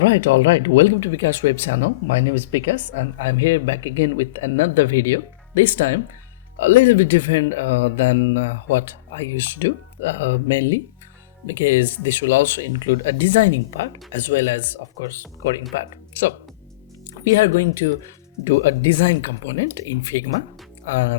All right. Welcome to Vikas Web channel. My name is Vikas and I'm here back again with another video. This time a little bit different than what I used to do, mainly because this will also include a designing part as well as, of course, coding part. So we are going to do a design component in Figma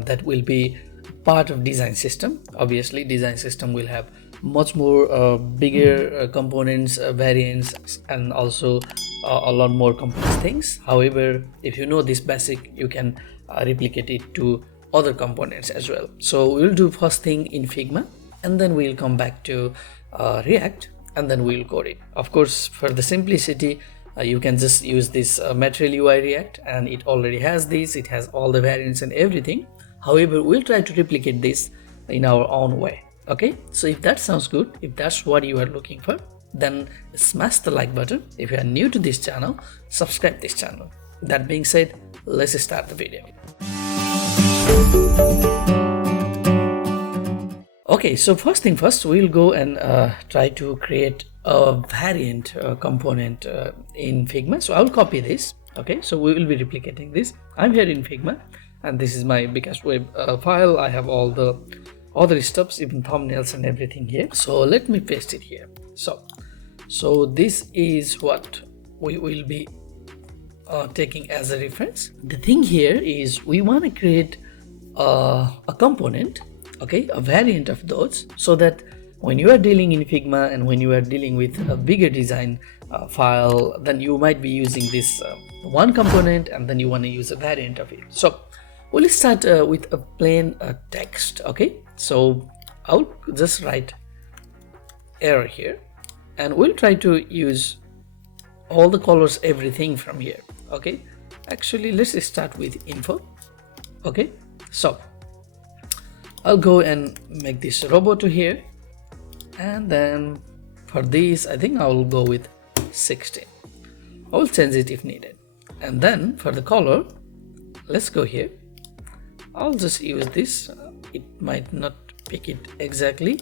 that will be part of design system. Obviously, design system will have much more bigger components, variants, and also a lot more complex things. However, if you know this basic, you can replicate it to other components as well. So we'll do first thing in Figma, and then we'll come back to React, and then we'll code it. Of course, for the simplicity, you can just use this Material UI React, and it already has this. It has all the variants and everything. However, we'll try to replicate this in our own way. Okay, so if that sounds good, if that's what you are looking for, then smash the like button. If you are new to this channel, subscribe this channel. That being said, let's start the video. Okay, so first thing first, we'll go and try to create a variant component in Figma. So I'll copy this. Okay, so we will be replicating this. I'm here in Figma, and this is my Vikas Web file. I have all the other stuffs, even thumbnails and everything here. So let me paste it here. So this is what we will be taking as a reference. The thing here is we want to create a component, okay, a variant of those, so that when you are dealing in Figma and when you are dealing with a bigger design file, then you might be using this one component, and then you want to use a variant of it. So we'll start with a plain text. Okay, so I'll just write error here, and we'll try to use all the colors, everything from here. Okay, actually let's start with info. Okay, so I'll go and make this robot to here, and then for this I think I will go with 16. I will change it if needed. And then for the color, let's go here. I'll just use this. It might not pick it exactly,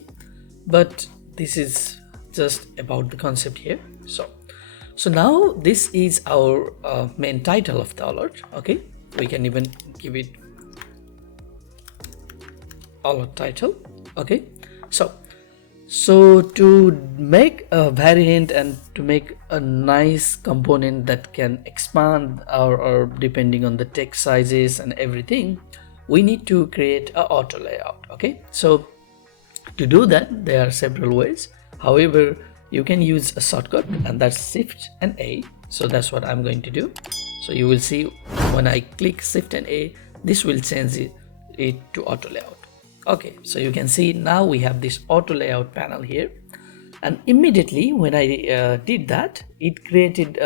but this is just about the concept here. So now this is our main title of the alert. Okay, we can even give it alert title. Okay, so to make a variant and to make a nice component that can expand or depending on the text sizes and everything, we need to create a auto layout. Okay, so to do that, there are several ways. It you can use a shortcut, and that's Shift and A. So that's what I'm going to do. So you will see when I click Shift and A, this will change it to auto layout. Okay, so you can see now we have this auto layout panel here, and immediately when I did that, it created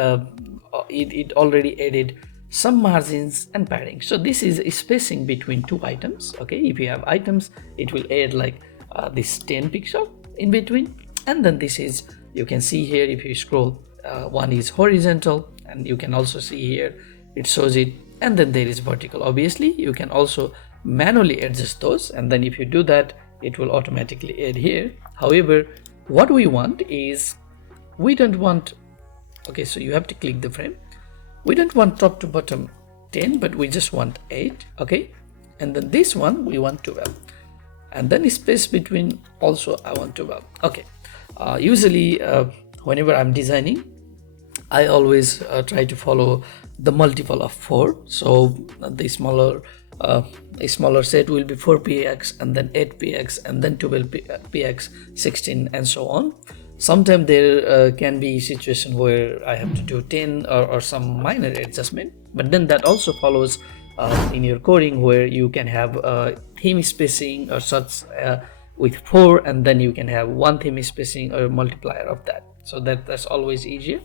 it already added some margins and padding. So this is spacing between two items. Okay, if you have items, it will add like this 10 pixel in between, and then this is, you can see here, if you scroll, one is horizontal, and you can also see here it shows it, and then there is vertical. Obviously you can also manually adjust those, and then if you do that, it will automatically add here. However, what we want is, we don't want, okay, so you have to click the frame. We don't want top to bottom 10, but we just want 8. Okay, and then this one we want 12, and then space between also I want 12. Okay, usually whenever I'm designing, I always try to follow the multiple of 4. So the a smaller set will be 4px, and then 8px, and then 12px, 16, and so on. Sometimes there can be a situation where I have to do 10 or some minor adjustment, but then that also follows in your coding, where you can have theme spacing or such with 4, and then you can have one theme spacing or multiplier of that. So that's always easier.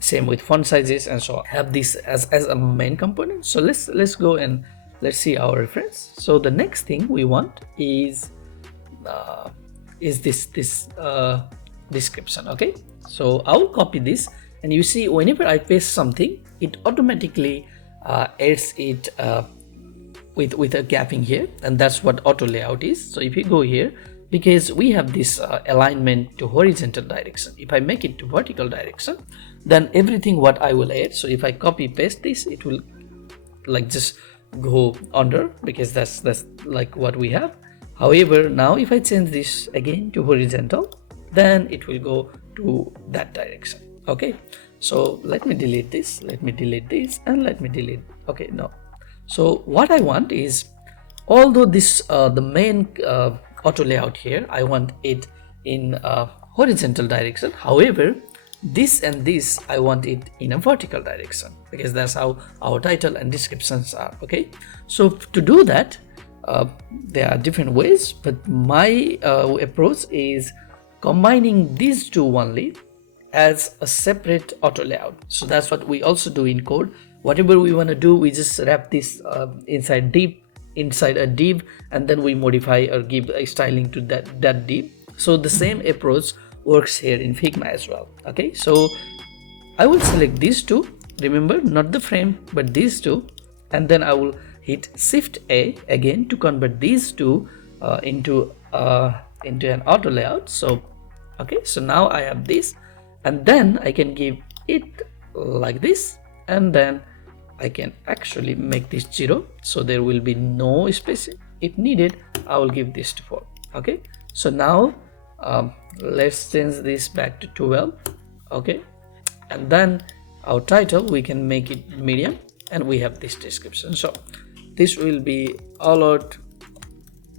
Same with font sizes and so on. Have this as a main component. So let's go and let's see our reference. So the next thing we want is this description. Okay, so I'll copy this, and you see whenever I paste something, it automatically adds it with a gapping here, and that's what auto layout is. So if you go here, because we have this alignment to horizontal direction. If I make it to vertical direction, then everything what I will add, so if I copy paste this, it will like just go under, because that's like what we have. However, now if I change this again to horizontal, then it will go to that direction. Okay, so let me delete this, and let me delete. Okay, no. So what I want is, although this the main auto layout here, I want it in horizontal direction. However, this and this I want it in a vertical direction, because that's how our title and descriptions are. Okay, so to do that, there are different ways, but my approach is combining these two only as a separate auto layout. So that's what we also do in code. Whatever we want to do, we just wrap this inside a div, and then we modify or give a styling to that div. So the same approach works here in Figma as well. Okay, so I will select these two, remember, not the frame but these two, and then I will hit Shift A again to convert these two into an auto layout. So okay, so now I have this, and then I can give it like this, and then I can actually make this 0, so there will be no spacing. If needed, I will give this to 4. Okay, so now let's change this back to 12. Okay, and then our title, we can make it medium, and we have this description. So this will be autolayout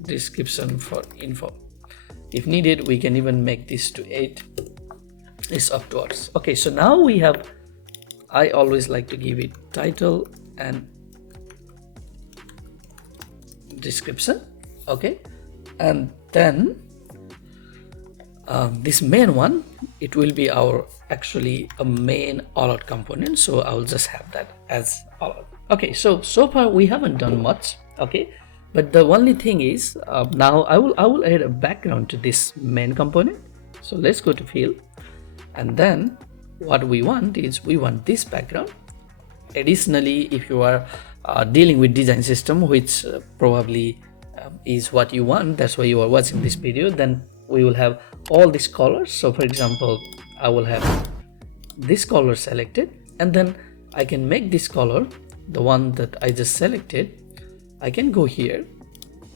description for info. If needed, we can even make this to 8. It's up to us. Okay, so now we have, I always like to give it title and description. Okay, and then this main one, it will be our actually a main autolayout component, so I will just have that as autolayout. Okay, so far we haven't done much. Okay, but the only thing is, now I will add a background to this main component. So let's go to fill, and then what we want is, we want this background. Additionally, if you are dealing with design system, which probably is what you want, that's why you are watching this video, then we will have all these colors. So for example, I will have this color selected, and then I can make this color, the one that I just selected, I can go here.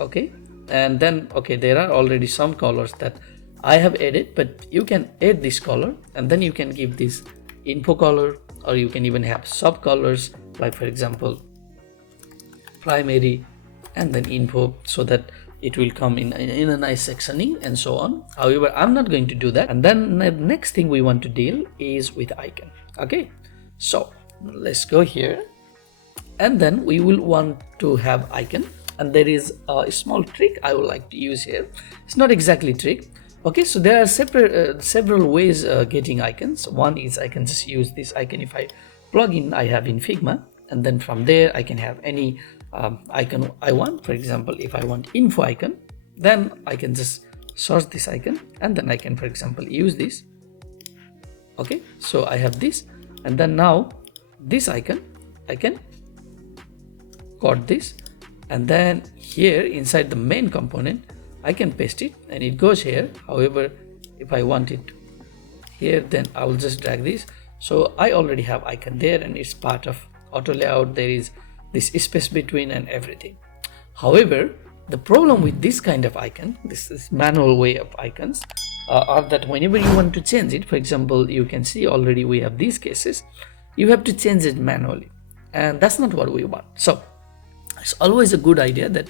Okay, and then okay, there are already some colors that I have added, but you can add this color, and then you can give this info color, or you can even have sub colors, like for example primary and then info, so that it will come in a nice sectioning and so on. However, I'm not going to do that. And then the next thing we want to deal is with icon. Okay, so let's go here, and then we will want to have icon, and there is a small trick I would like to use here. It's not exactly trick. Okay, so there are several ways getting icons. One is I can just use this icon if I plugin I have in Figma, and then from there I can have any icon I want. For example, if I want info icon, then I can just search this icon, and then I can, for example, use this. Okay, so I have this, and then now this icon I can cut this, and then here inside the main component I can paste it, and it goes here. However, if I want it here, then I will just drag this. So I already have icon there, and it's part of auto layout. There is this space between and everything. However, the problem with this kind of icon, this manual way of icons, are that whenever you want to change it, for example, you can see already we have these cases, you have to change it manually, and that's not what we want. So it's always a good idea that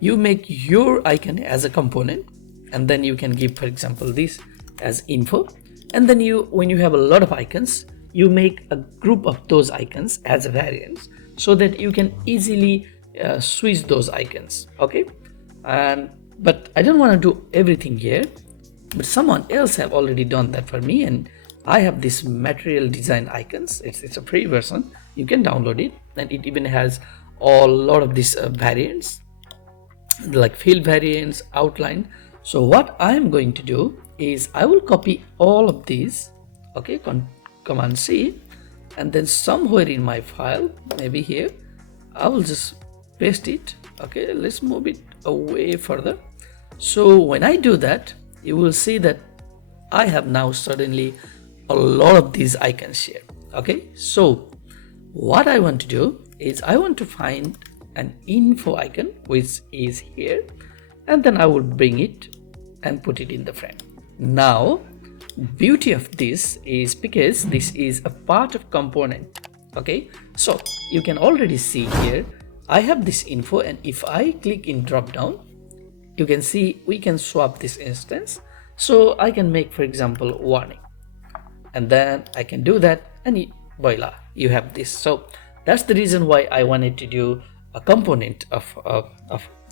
you make your icon as a component, and then you can give, for example, this as info, and then when you have a lot of icons, you make a group of those icons as variants, so that you can easily switch those icons. Okay, but I don't want to do everything here, but someone else have already done that for me, and I have this material design icons. It's a free version, you can download it, and it even has a lot of these variants, like fill variants, outline. So what I'm going to do is I will copy all of these. Okay, Command C, and then somewhere in my file, maybe here, I will just paste it. Okay, let's move it away further. So when I do that, you will see that I have now suddenly a lot of these icons here. Okay, so what I want to do is I want to find an info icon which is here, and then I will bring it and put it in the frame. Now beauty of this is because this is a part of component. Okay, so you can already see here I have this info, and if I click in drop down, you can see we can swap this instance. So I can make, for example, warning, and then I can do that, and voila, you have this. So that's the reason why I wanted to do a component of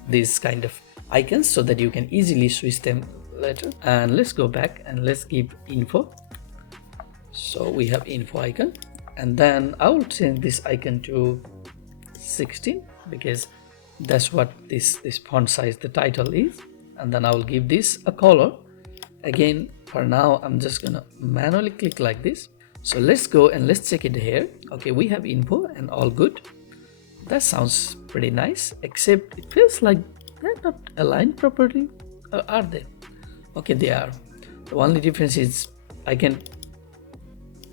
these kind of icons, so that you can easily switch them later. And let's go back and let's give info. So we have info icon, and then I will change this icon to 16 because that's what this font size, the title is. And then I will give this a color. Again, for now I'm just gonna manually click like this. So let's go and let's check it here. Okay, we have info and all good. That sounds pretty nice, except it feels like they're not aligned properly. Or are they? Okay, they are. The only difference is I can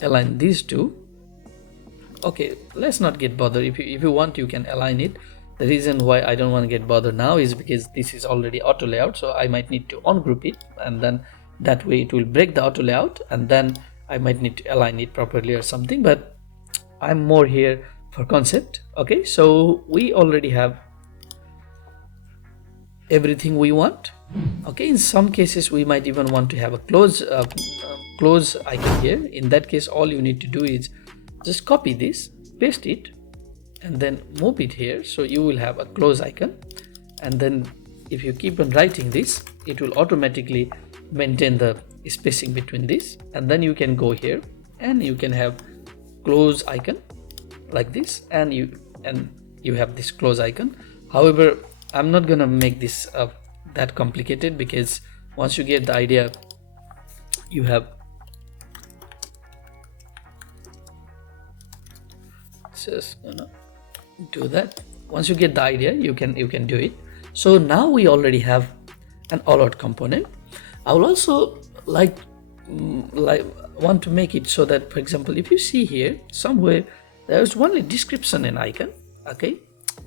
align these two. Okay, let's not get bothered. If you want, you can align it. The reason why I don't want to get bothered now is because this is already auto layout, so I might need to ungroup it, and then that way it will break the auto layout, and then I might need to align it properly or something. But I'm more here for concept. Okay, so we already have everything we want. Okay, in some cases we might even want to have a close icon here. In that case, all you need to do is just copy this, paste it, and then move it here, so you will have a close icon. And then if you keep on writing this, it will automatically maintain the spacing between this, and then you can go here and you can have close icon like this, and you have this close icon. However, I'm not gonna make this that complicated, because once you get the idea, you have just gonna do that. Once you get the idea, you can do it. So now we already have an all-out component. I will also want to make it so that, for example, if you see here somewhere there is only description and icon, okay,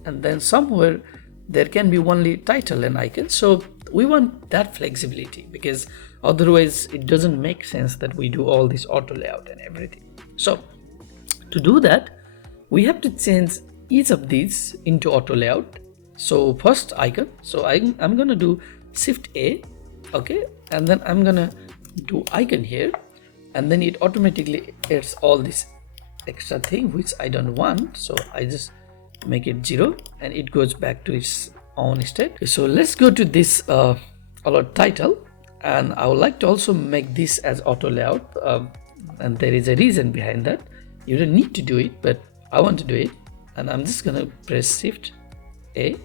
and then somewhere there can be only title and icon. So we want that flexibility, because otherwise it doesn't make sense that we do all this auto layout and everything. So to do that, we have to change each of these into auto layout. So first icon, so I'm gonna do Shift A, okay, and then I'm gonna do icon here, and then it automatically adds all this extra thing which I don't want. So I just make it 0 and it goes back to its own state. So let's go to this alert title, and I would like to also make this as auto layout, and there is a reason behind that. You don't need to do it, but I want to do it, and I'm just gonna press Shift A.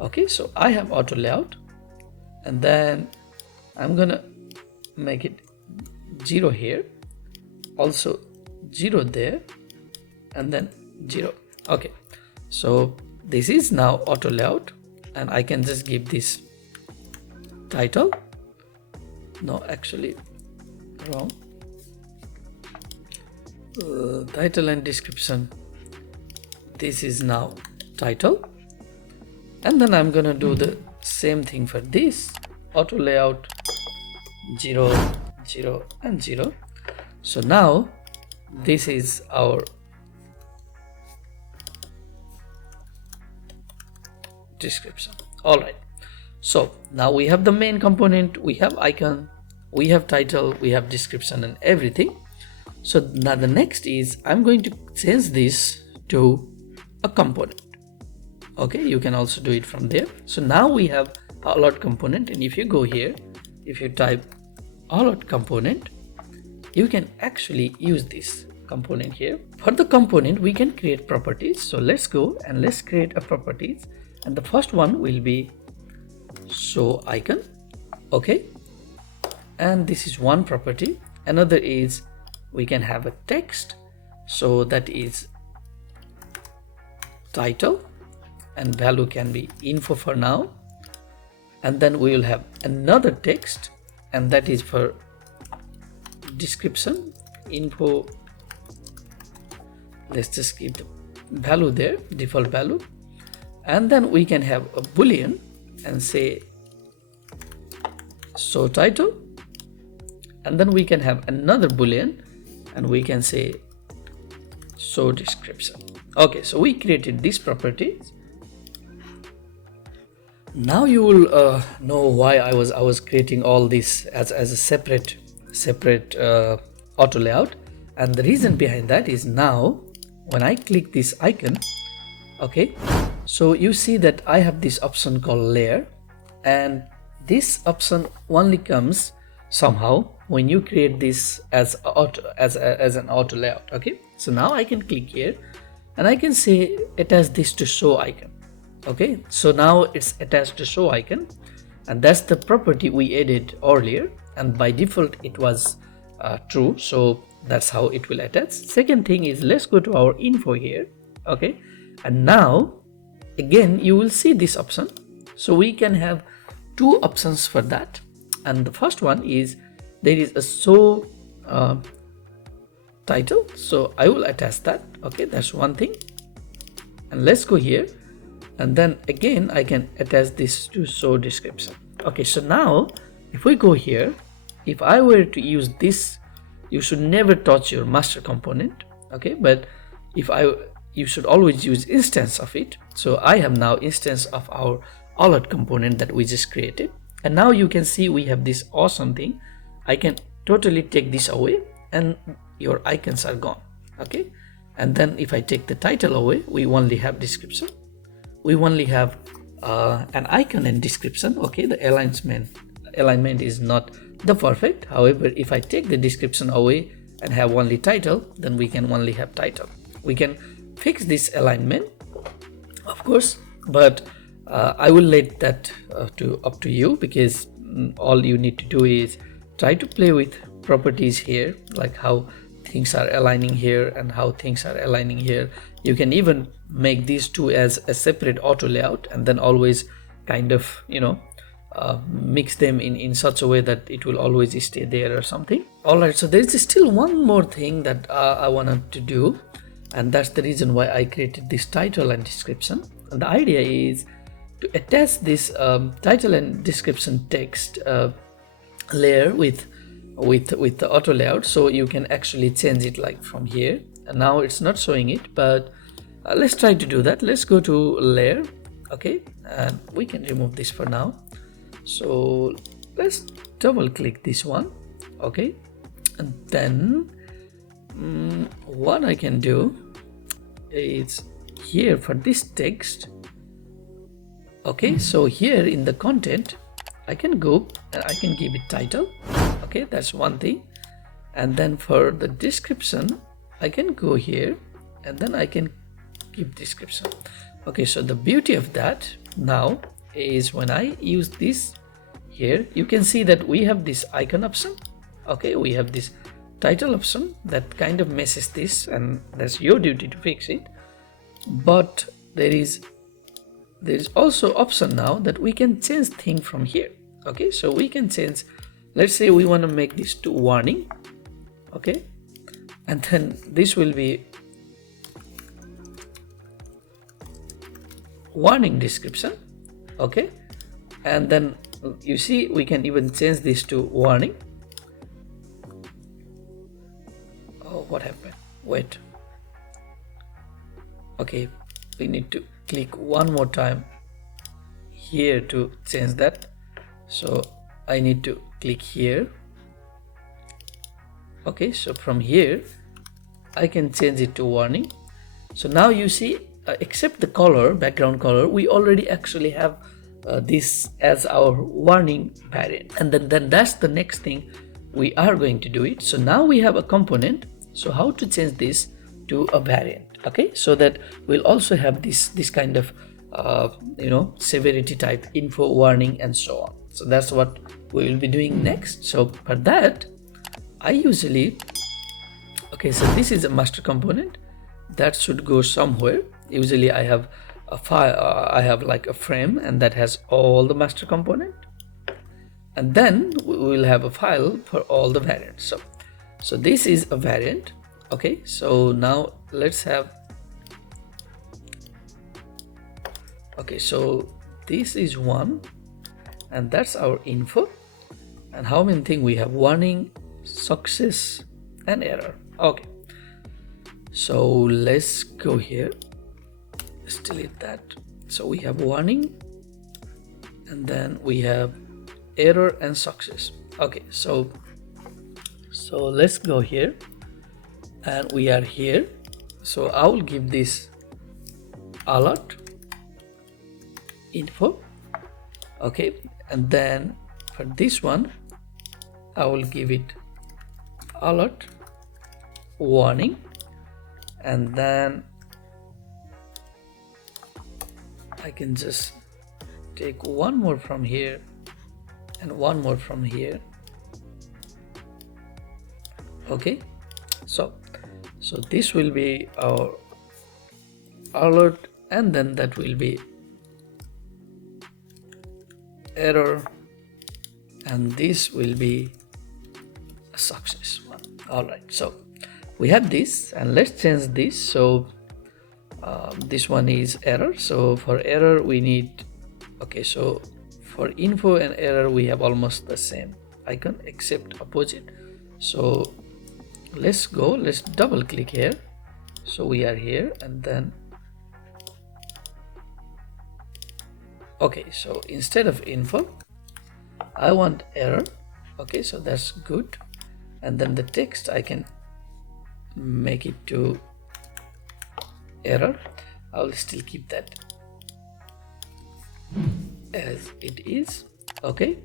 Okay, so I have auto layout, and then I'm gonna make it 0 here, also 0 there, and then 0. Okay, so this is now auto layout, and I can just give this title. No, actually wrong. Title and description. This is now title, and then I'm gonna do the same thing for this auto layout 0, 0, and 0. So now this is our description. All right, so now we have the main component, we have icon, we have title, we have description and everything. So now the next is I'm going to change this to a component. Okay, you can also do it from there. So now we have all-out component, and if you go here, if you type all-out component, you can actually use this component here. For the component, we can create properties. So let's go and let's create a properties, and the first one will be show icon. Okay, and this is one property. Another is we can have a text, so that is title, and value can be info for now. and then we will have another text, and that is for description info. Let's just keep the value there, default value, and then we can have a boolean and say show title, and then we can have another boolean and we can say show description. Okay, so we created these properties. Now you will know why I was creating all this as a separate auto layout, and the reason behind that is now when I click this icon, okay, so you see that I have this option called layer, and this option only comes somehow when you create this as an auto layout. Okay, so now I can click here and I can say attach this to show icon. Okay, so now it's attached to show icon, and that's the property we added earlier, and by default it was true, so that's how it will attach. Second thing is, let's go to our info here. Okay, and now again you will see this option, so we can have two options for that, and the first one is there is a show title, so I will attach that. Okay, that's one thing, and let's go here, and then again I can attach this to show description. Okay, so now if we go here, if I were to use this, you should never touch your master component. Okay, but you should always use instance of it. So I have now instance of our alert component that we just created, and now you can see we have this awesome thing. I can totally take this away and your icons are gone. Okay, and then if I take the title away, we only have description, we only have an icon and description. Okay, the alignment is not the perfect. However, if I take the description away and have only title, then we can only have title. We can fix this alignment, of course, but I will let that up to you, because all you need to do is try to play with properties here, like how things are aligning here and how things are aligning here. You can even make these two as a separate auto layout, and then always kind of, you know, mix them in such a way that it will always stay there or something. All right, so there's still one more thing that I wanted to do, and that's the reason why I created this title and description. And the idea is to attach this title and description text layer with the auto layout, so you can actually change it like from here. And now it's not showing it, but let's try to do that. Let's go to layer. Okay, and we can remove this for now. So let's double click this one. Okay, and then what I can do is here for this text. Okay, so here in the content I can go and I can give it title. Okay, that's one thing, and then for the description I can go here and then I can give description. Okay, so the beauty of that now is when I use this here, you can see that we have this icon option. Okay, we have this title option that kind of messes this, and that's your duty to fix it. But there is also option now that we can change thing from here. Okay, so we can change, let's say we want to make this to warning. Okay, and then this will be warning description. Okay, and then you see we can even change this to warning. Oh, what happened? Wait. Okay, we need to click one more time here to change that. So I need to click here. Okay, so from here I can change it to warning. So now you see, except the color, background color, we already actually have this as our warning variant, and then that's the next thing we are going to do it. So now we have a component, so how to change this to a variant? Okay, so that we'll also have this kind of you know, severity type, info, warning, and so on. So that's what we will be doing next. So for that I usually, okay, so this is a master component that should go somewhere. Usually I have a file, I have like a frame, and that has all the master component, and then we will have a file for all the variants. So this is a variant. Okay, so now let's have, okay, so this is one, and that's our info. And how many things we have? Warning, success, and error. Okay, so let's go here, let's delete that. So we have warning, and then we have error and success. Okay, so let's go here, and we are here. So I will give this alert info. Okay, and then for this one I will give it alert warning, and then I can just take one more from here and one more from here. Okay, so this will be our alert, and then that will be error, and this will be a success one. All right, so we have this, and let's change this. So this one is error. So for error we need, okay, so for info and error we have almost the same icon except opposite. So let's double click here. So we are here, and then okay, so instead of info I want error. Okay, so that's good. And then the text I can make it to error. I will still keep that as it is. Okay,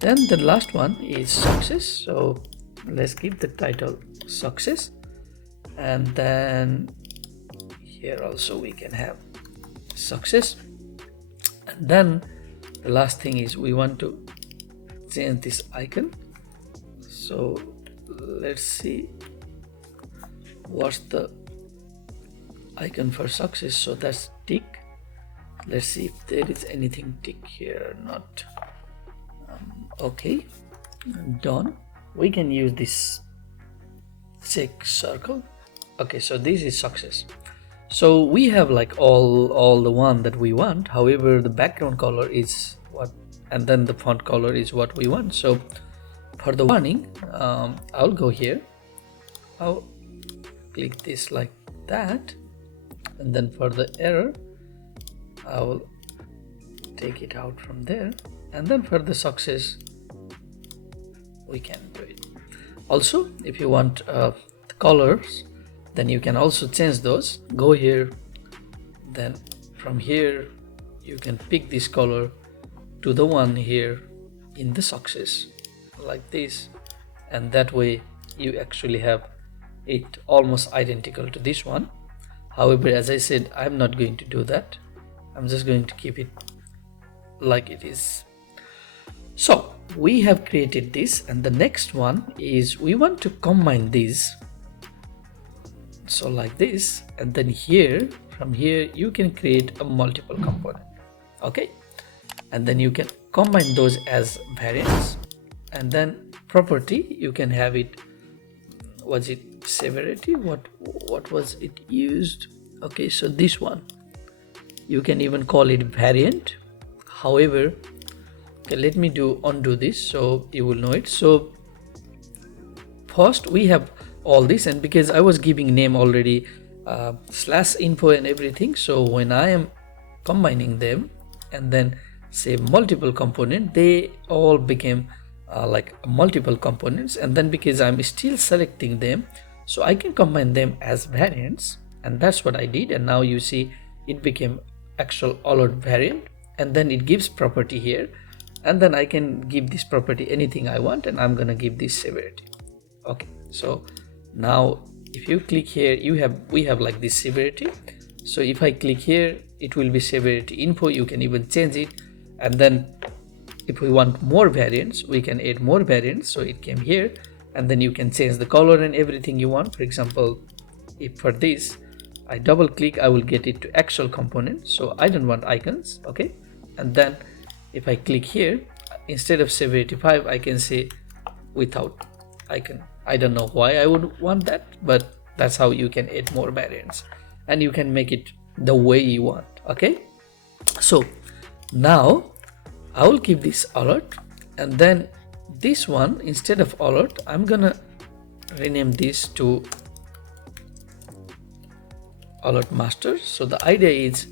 then the last one is success. So let's give the title success, and then here also we can have success. And then the last thing is we want to change this icon. So let's see what's the icon for success. So that's tick. Let's see if there is anything tick here or not. Okay, done. We can use this check circle. Okay, so this is success. So we have like all the one that we want. However, the background color is what, and then the font color is what we want. So for the warning, I'll go here, I'll click this like that, and then for the error I will take it out from there, and then for the success we can do it. Also, if you want the colors, then you can also change those. Go here, then from here you can pick this color to the one here in the success like this, and that way you actually have it almost identical to this one. However, as I said, I'm not going to do that. I'm just going to keep it like it is. So we have created this, and the next one is we want to combine these. So like this, and then here, from here you can create a multiple component. Okay, and then you can combine those as variants, and then property you can have it, was it severity, what was it used? Okay, so this one you can even call it variant. However, okay, let me undo this so you will know it. So first we have all this, and because I was giving name already slash info and everything, so when I am combining them and then say multiple component, they all became like multiple components. And then because I'm still selecting them, so I can combine them as variants, and that's what I did. And now you see it became actual alert variant, and then it gives property here, and then I can give this property anything I want, and I'm gonna give this severity. Okay, so now if you click here, we have like this severity. So if I click here, it will be severity info. You can even change it, and then if we want more variants, we can add more variants. So it came here, and then you can change the color and everything you want. For example, if for this I double click, I will get it to actual component. So I don't want icons. Okay, and then if I click here, instead of 785 I can say without icon. I don't know why I would want that, but that's how you can add more variants and you can make it the way you want. Okay, so now I will keep this alert, and then this one, instead of alert, I'm gonna rename this to alert master. So the idea is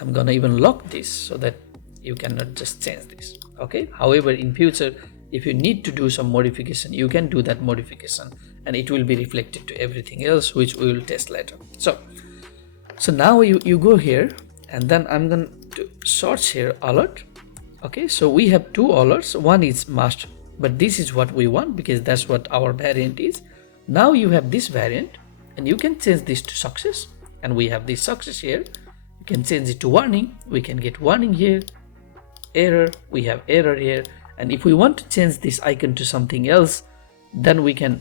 I'm gonna even lock this so that you cannot just change this. Okay, however, in future if you need to do some modification, you can do that modification and it will be reflected to everything else, which we will test later. So now you go here, and then I'm going to search here alert. Okay, so we have two alerts. One is master, but this is what we want because that's what our variant is. Now you have this variant and you can change this to success, and we have this success here. You can change it to warning. We can get warning here, error, we have error here. And if we want to change this icon to something else, then we can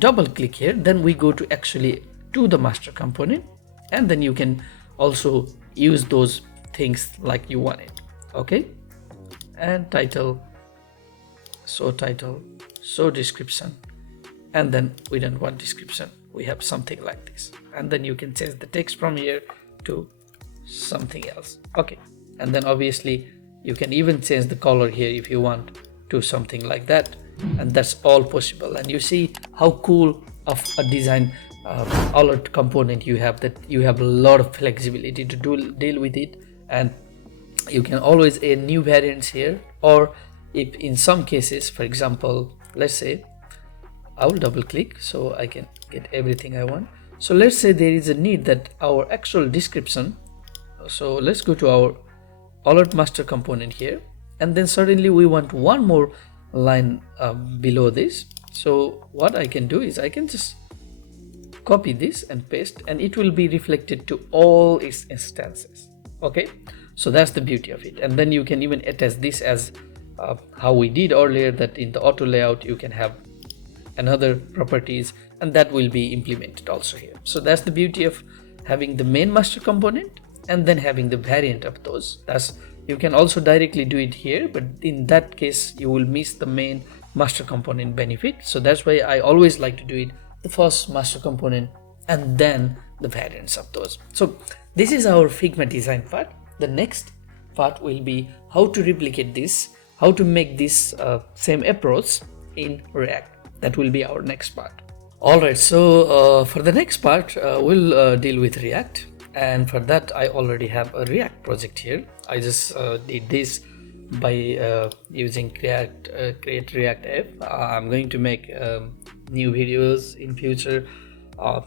double click here, then we go to actually to the master component, and then you can also use those things like you want it. Okay, and title, so description, and then we don't want description, we have something like this, and then you can change the text from here to something else. Okay, and then obviously you can even change the color here if you want to something like that, and that's all possible. And you see how cool of a design alert component you have, that you have a lot of flexibility to deal with it, and you can always add new variants here. Or if in some cases, for example, let's say I will double click so I can get everything I want. So let's say there is a need that our actual description, so let's go to our alert master component here, and then suddenly we want one more line below this. So what I can do is I can just copy this and paste, and it will be reflected to all its instances. Okay, so that's the beauty of it. And then you can even attach this as how we did earlier, that in the auto layout you can have another properties, and that will be implemented also here. So that's the beauty of having the main master component and then having the variant of those. That's, you can also directly do it here, but in that case you will miss the main master component benefit. So that's why I always like to do it the first master component and then the variants of those. So this is our Figma design part. The next part will be how to replicate this, how to make this same approach in React. That will be our next part. Alright, so for the next part we'll deal with React, and for that I already have a React project here. I just did this by using create React app. I'm going to make new videos in future,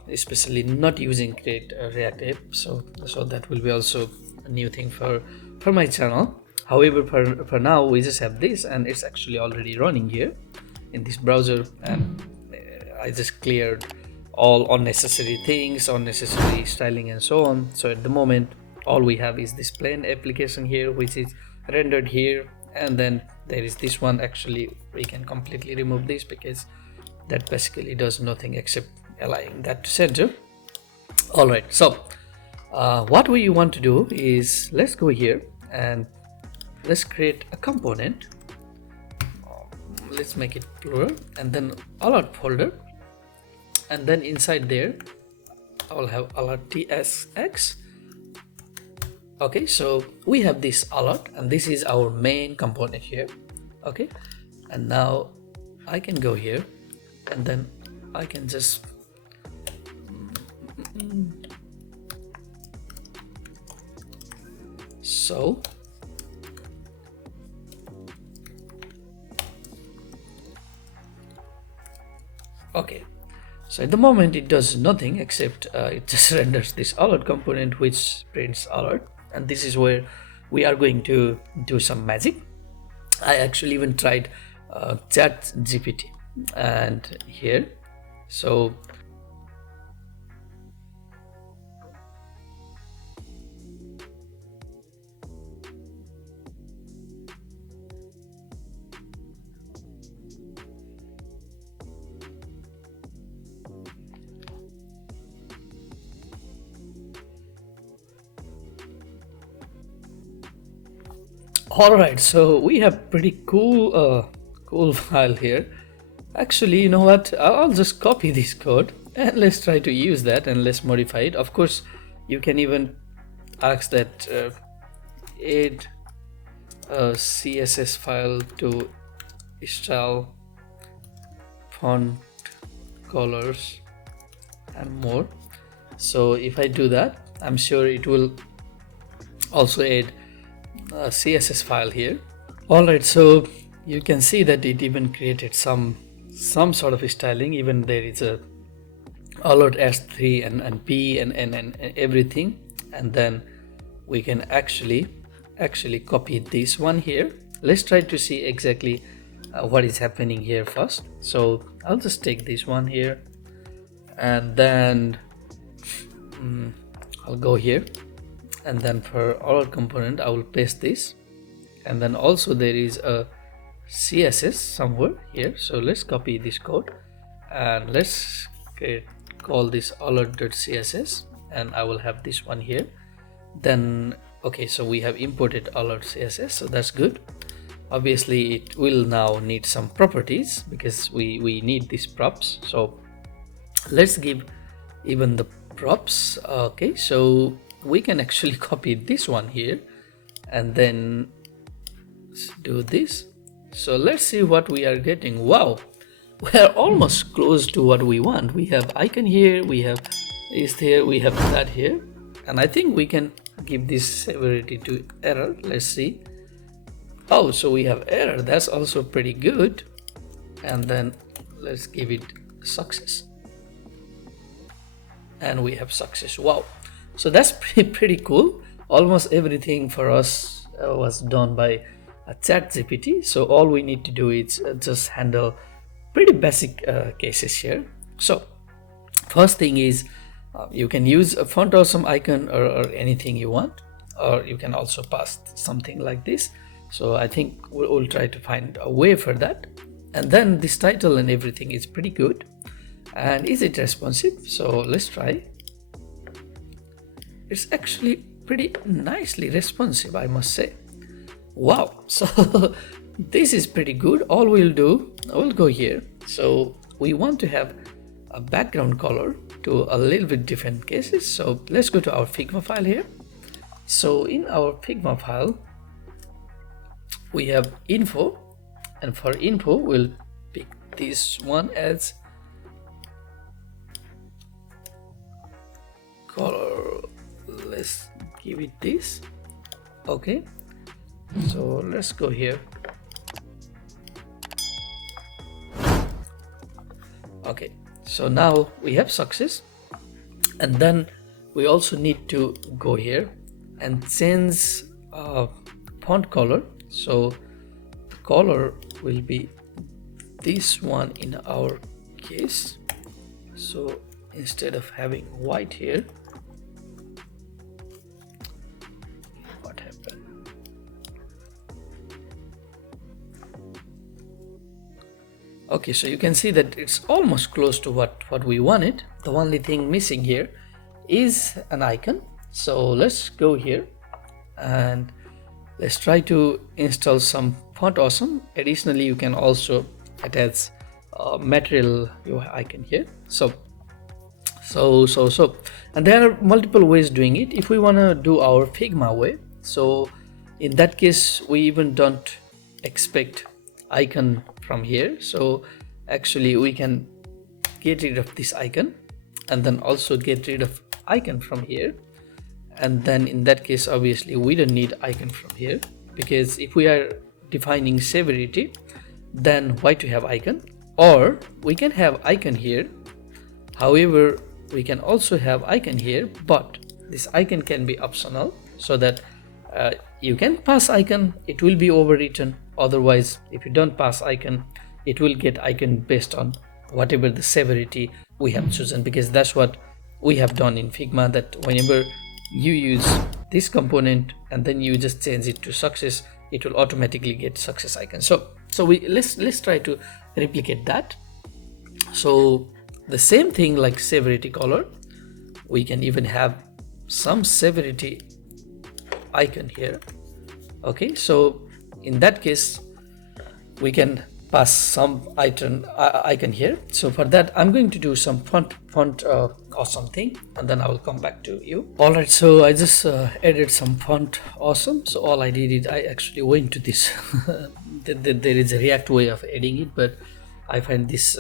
especially not using create React app, so that will be also a new thing for my channel. However, for now we just have this, and it's actually already running here in this browser, and I just cleared all unnecessary things, unnecessary styling and so on. So at the moment all we have is this plain application here, which is rendered here, and then there is this one. Actually we can completely remove this because that basically does nothing except aligning that to center. Alright, so what we want to do is, let's go here and let's create a component. Let's make it plural, and then alert folder, and then inside there I'll have alert tsx. Okay, so we have this alert, and this is our main component here. Okay, and now I can go here, and then I can just so okay, so at the moment it does nothing except it just renders this alert component which prints alert, and this is where we are going to do some magic. I actually even tried chatgpt and here, so All right, so we have pretty cool file here. Actually, you know what? I'll just copy this code and let's try to use that and let's modify it. Of course, you can even ask that add a CSS file to style, font, colors, and more. So if I do that, I'm sure it will also add a CSS file here. All right, so you can see that it even created some sort of styling. Even there is a alert S3 and P and everything, and then we can actually copy this one here. Let's try to see exactly what is happening here first. So I'll just take this one here, and then I'll go here, and then for alert component I will paste this, and then also there is a CSS somewhere here. So let's copy this code and let's call this alert.css, and I will have this one here. Then okay, so we have imported alert CSS, so that's good. Obviously it will now need some properties because we need these props, so let's give even the props. Okay, so we can actually copy this one here and then do this. So let's see what we are getting. Wow, we are almost close to what we want. We have icon here, we have this here, we have that here, and I think we can give this severity to error. Let's see. Oh, so we have error. That's also pretty good. And then let's give it success, and we have success. Wow, so that's pretty cool. Almost everything for us was done by chatgpt. So all we need to do is just handle pretty basic cases here. So first thing is you can use a font awesome icon or anything you want, or you can also pass something like this. So I think we'll try to find a way for that. And then this title and everything is pretty good. And is it responsive? So let's try. It's actually pretty nicely responsive, I must say. Wow, so this is pretty good. All we'll do, I will go here. So we want to have a background color to a little bit different cases. So let's go to our Figma file here. So in our Figma file, we have info, and for info we'll pick this one as color. Let's give it this. Okay, so let's go here. Okay, so now we have success, and then we also need to go here and change font color. So the color will be this one in our case. So instead of having white here, what happened? Okay, so you can see that it's almost close to what we wanted. The only thing missing here is an icon. So let's go here and let's try to install some font awesome. Additionally, you can also attach material icon here. So and there are multiple ways doing it. If we want to do our Figma way, so in that case we even don't expect icon from here. So actually we can get rid of this icon and then also get rid of icon from here. And then in that case, obviously we don't need icon from here, because if we are defining severity, then why to have icon? Or we can have icon here. However, we can also have icon here, but this icon can be optional, so that you can pass icon, it will be overwritten. Otherwise, if you don't pass icon, it will get icon based on whatever the severity we have chosen, because that's what we have done in Figma, that whenever you use this component and then you just change it to success, it will automatically get success icon. So let's try to replicate that. So the same thing like severity color, we can even have some severity icon here. Okay, so in that case we can pass some icon here. So for that I'm going to do some font or something, and then I will come back to you. All right, so I just added some font awesome. So all I did is I actually went to this there is a React way of adding it, but I find this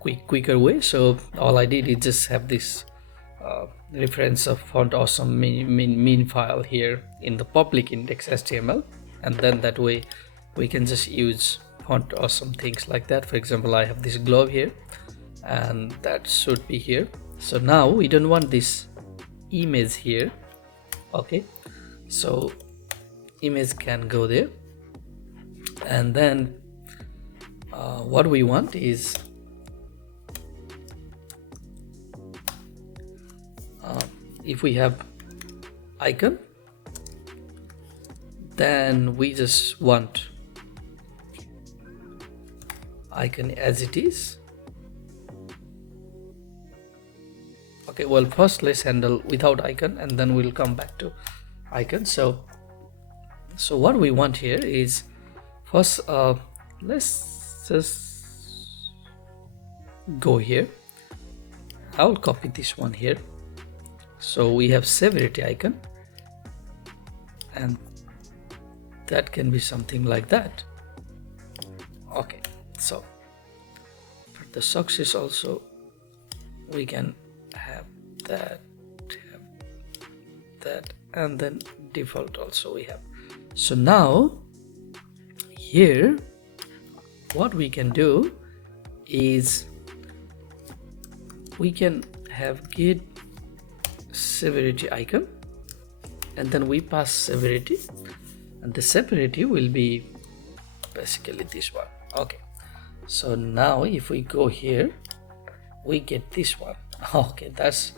quicker way. So all I did is just have this reference of font awesome min file here in the public index HTML, and then that way we can just use font awesome things like that. For example, I have this globe here and that should be here. So now we don't want this image here. Okay, so image can go there, and then what we want is if we have icon, then we just want icon as it is. Okay, well, first let's handle without icon and then we'll come back to icon. So what we want here is first let's just go here. I'll copy this one here. So we have severity icon, and that can be something like that. Okay, so for the success also we can have that, and then default also we have. So now here what we can do is we can have get severity icon, and then we pass severity, and the severity will be basically this one. Okay, so now if we go here we get this one. Okay, that's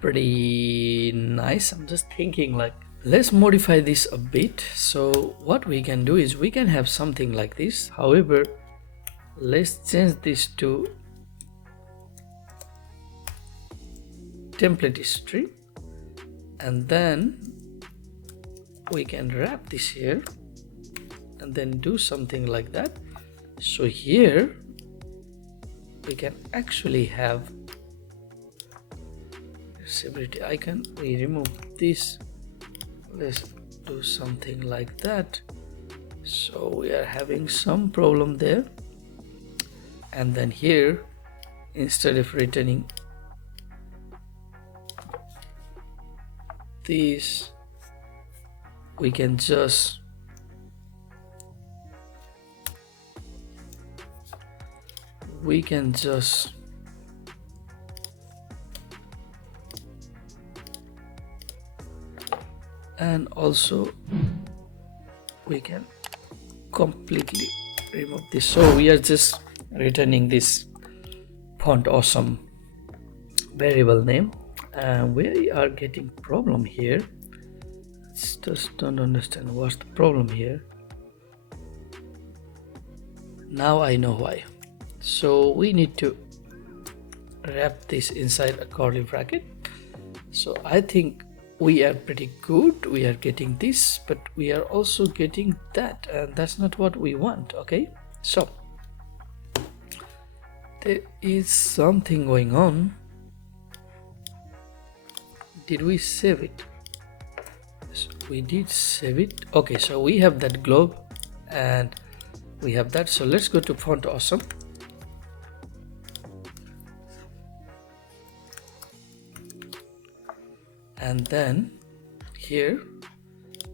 pretty nice. I'm just thinking like let's modify this a bit. So what we can do is we can have something like this. However, let's change this to template string, and then we can wrap this here and then do something like that. So here we can actually have severity icon. We remove this, let's do something like that. So we are having some problem there, and then here instead of returning this, we can just and also we can completely remove this. So we are just returning this font awesome variable name, and we are getting problem here. Just don't understand what's the problem here. Now I know why. So we need to wrap this inside a curly bracket. So I think we are pretty good. We are getting this, but we are also getting that, and that's not what we want. Okay, so there is something going on. Did we save it? Yes, we did save it. Okay, so we have that globe and we have that. So let's go to font awesome. And then here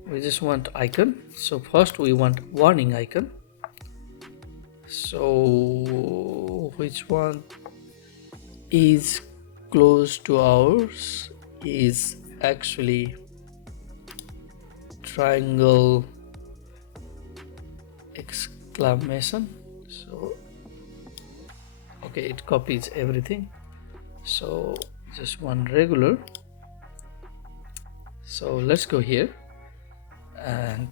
we just want icon. So first we want warning icon. So which one is close to ours is actually triangle exclamation. So okay, it copies everything. So just one regular. So let's go here, and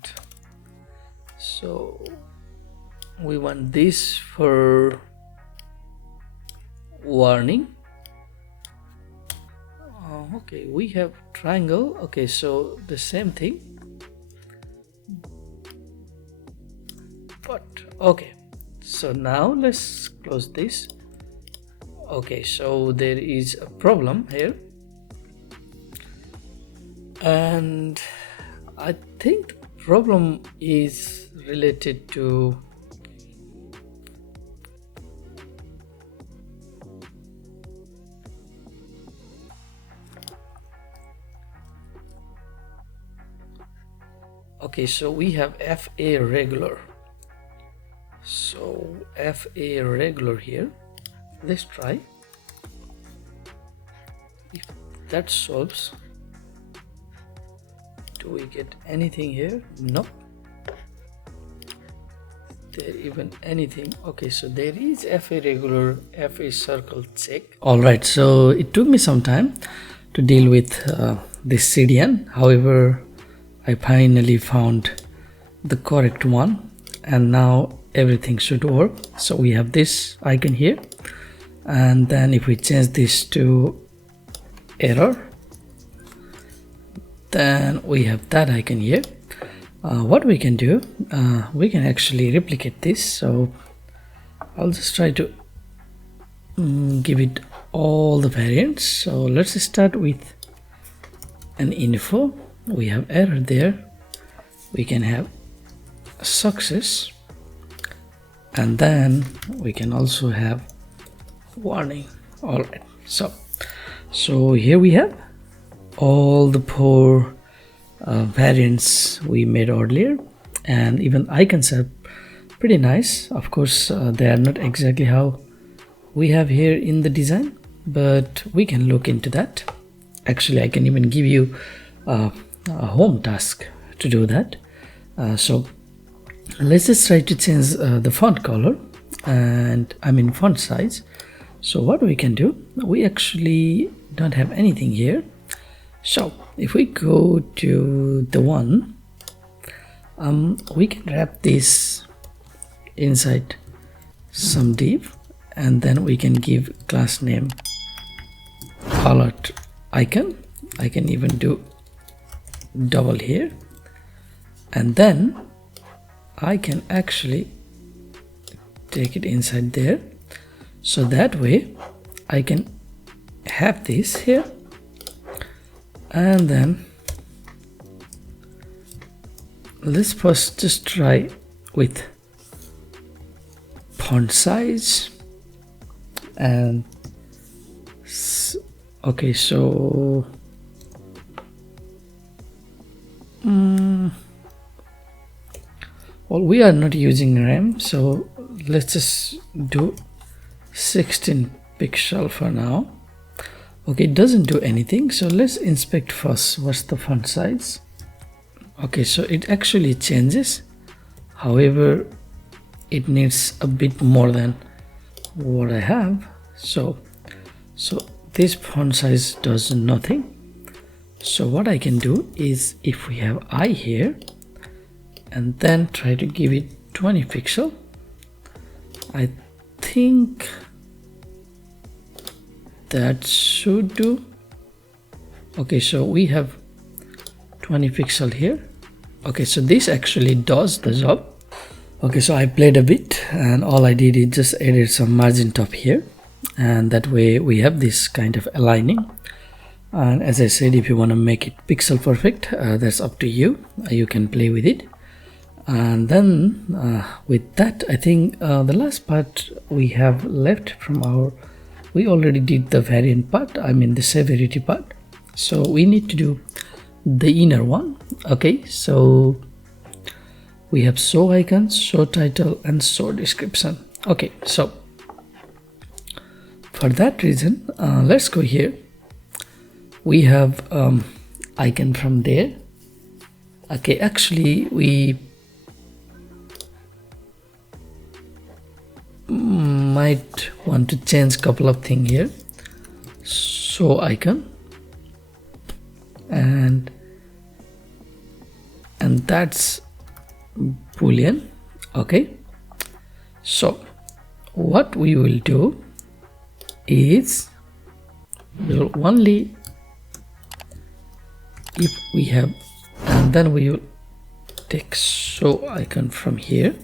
so we want this for warning. Okay, we have triangle. Okay, so the same thing, Okay, so now let's close this. Okay, so there is a problem here, and I think the problem is related to okay, so we have FA regular. So FA regular here. Let's try if that solves. Do we get anything here? Nope. There even anything? Okay, so there is FA regular, FA circle check. All right, so it took me some time to deal with this CDN. However, I finally found the correct one, and now everything should work. So we have this icon here, and then if we change this to error, then we have that icon here. What we can do, we can actually replicate this. So I'll just try to give it all the variants. So let's start with an info. We have error there. We can have success, and then we can also have warning. All right, so here we have all the 4 variants we made earlier, and even icons are pretty nice. Of course, they are not exactly how we have here in the design, but we can look into that. Actually, I can even give you a home task to do that. So let's just try to change the font color, and I mean font size. So what we can do, we actually don't have anything here. So if we go to the one, we can wrap this inside some div, and then we can give class name alert icon. I can even do double here, and then I can actually take it inside there. So that way I can have this here, and then let's first just try with font size. And okay, so well, we are not using RAM, so let's just do 16 pixel for now. Okay, it doesn't do anything, so let's inspect first what's the font size. Okay, so it actually changes. However, it needs a bit more than what I have. So this font size does nothing. So what I can do is, if we have I here and then try to give it 20 pixel, I think that should do. Okay, so we have 20 pixel here. Okay, so this actually does the job. Okay, so I played a bit, and all I did is just added some margin top here, and that way we have this kind of aligning. And as I said, if you want to make it pixel perfect, that's up to you. You can play with it. And then with that, I think the last part we have left from our, we already did the variant part, I mean the severity part. So we need to do the inner one. Okay, so we have show icon, show title, and show description. Okay, so for that reason, let's go here. We have icon from there. Okay, actually we might want to change a couple of things here. Show icon, and that's Boolean. Okay, so what we will do is, we will only, if we have, and then we will take show icon from here.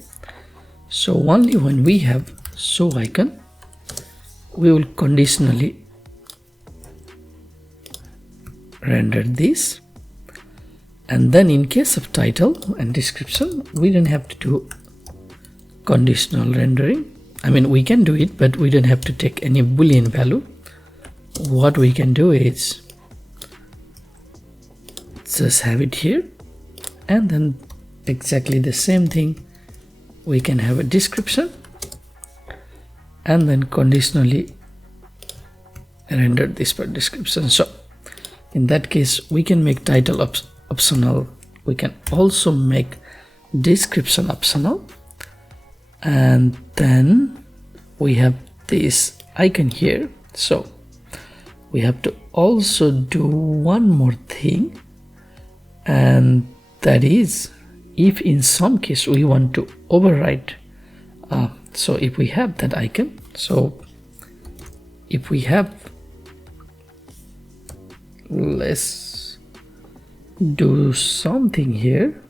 So only when we have show icon, we will conditionally render this. And then in case of title and description, we don't have to do conditional rendering. I mean, we can do it, but we don't have to take any Boolean value. What we can do is just have it here, and then exactly the same thing. We can have a description and then conditionally render this per description. So in that case, we can make title optional. We can also make description optional. And then we have this icon here. So we have to also do one more thing, and that is if in some case we want to override. So if we have that icon, so if we have, let's do something here,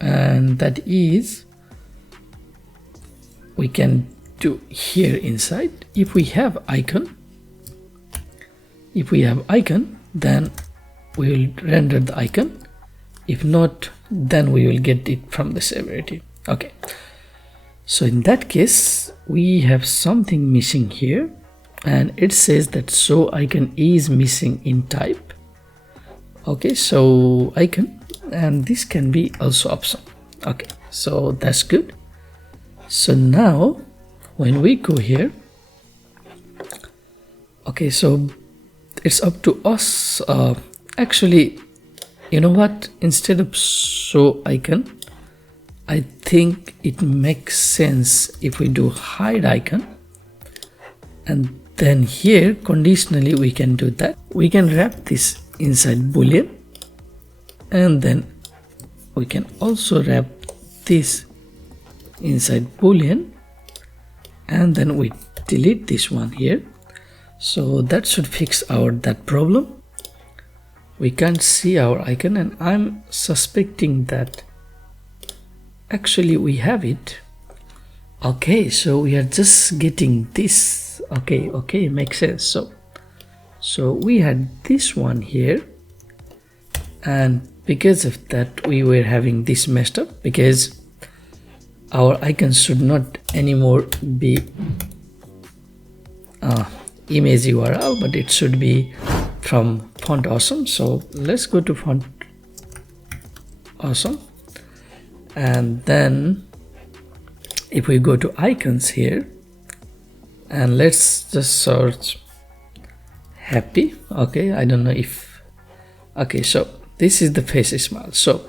and that is we can do here inside. If we have icon, then we will render the icon. If not, then we will get it from the severity. Okay, so in that case, we have something missing here, and it says that show icon is missing in type. Okay, so icon, and this can be also option. Okay, so that's good. So now when we go here, okay, so it's up to us. Actually, you know what, instead of show icon, I think it makes sense if we do hide icon, and then here conditionally we can do that. We can wrap this inside Boolean, and then we can also wrap this inside Boolean, and then we delete this one here. So that should fix that problem. We can't see our icon, and I'm suspecting that actually we have it. Okay, so we are just getting this. Okay, makes sense. So we had this one here, and because of that we were having this messed up, because our icons should not anymore be image URL, but it should be from Font Awesome. So let's go to Font Awesome, and then if we go to icons here, and let's just search happy. Okay, I don't know if, okay, so this is the face smile. So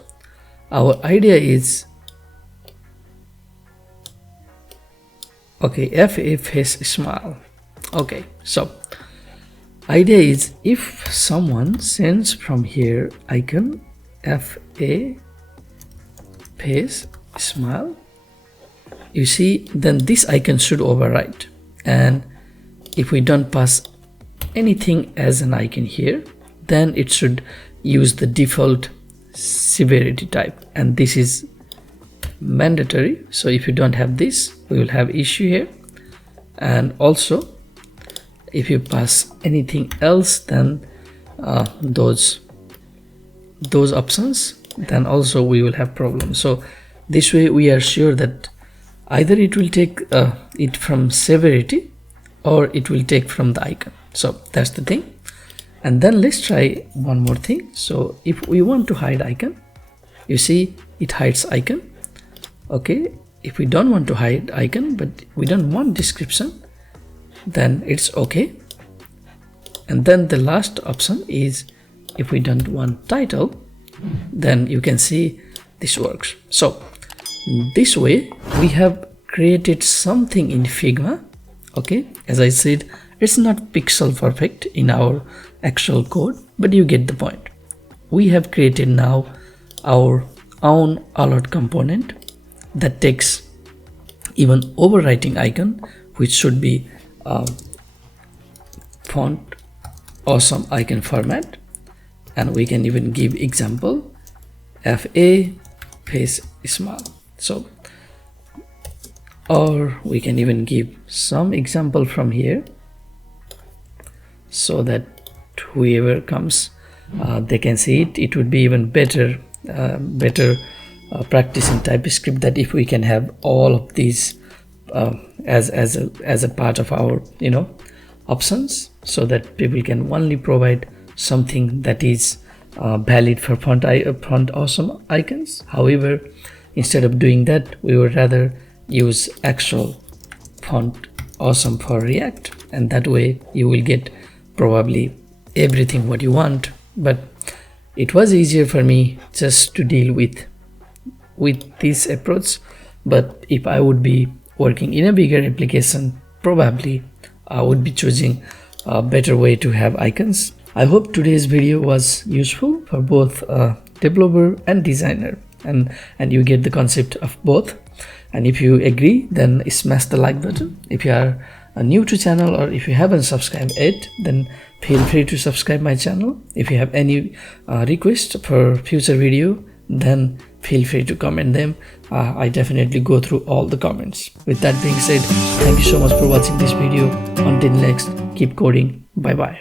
our idea is, okay, FA face smile. Okay, so idea is if someone sends from here icon FA face smile, you see, then this icon should override. And if we don't pass anything as an icon here, then it should use the default severity type, and this is mandatory. So if you don't have this, we will have issue here. And also if you pass anything else than those options, then also we will have problems. So this way we are sure that either it will take it from severity, or it will take from the icon. So that's the thing. And then let's try one more thing. So if we want to hide icon, you see it hides icon. Okay, if we don't want to hide icon, but we don't want description, then it's okay. And then the last option is if we don't want title, then you can see this works. So this way we have created something in Figma. Okay, as I said, it's not pixel perfect in our actual code, but you get the point. We have created now our own alert component that takes even overwriting icon, which should be Font Awesome icon format, and we can even give example FA face smile. So or we can even give some example from here so that whoever comes they can see it. It would be even better practice in TypeScript, that if we can have all of these as a part of our options, so that people can only provide something that is valid for font awesome icons. However, instead of doing that, we would rather use actual font awesome for React, and that way you will get probably everything what you want. But it was easier for me just to deal with this approach. But if I would be working in a bigger application, probably I would be choosing a better way to have icons. I hope today's video was useful for both developer and designer, and you get the concept of both. And if you agree, then smash the like button. If you are new to channel, or if you haven't subscribed yet, then feel free to subscribe my channel. If you have any request for future video, then feel free to comment them. I definitely go through all the comments. With that being said, thank you so much for watching this video. Until next, keep coding. Bye bye.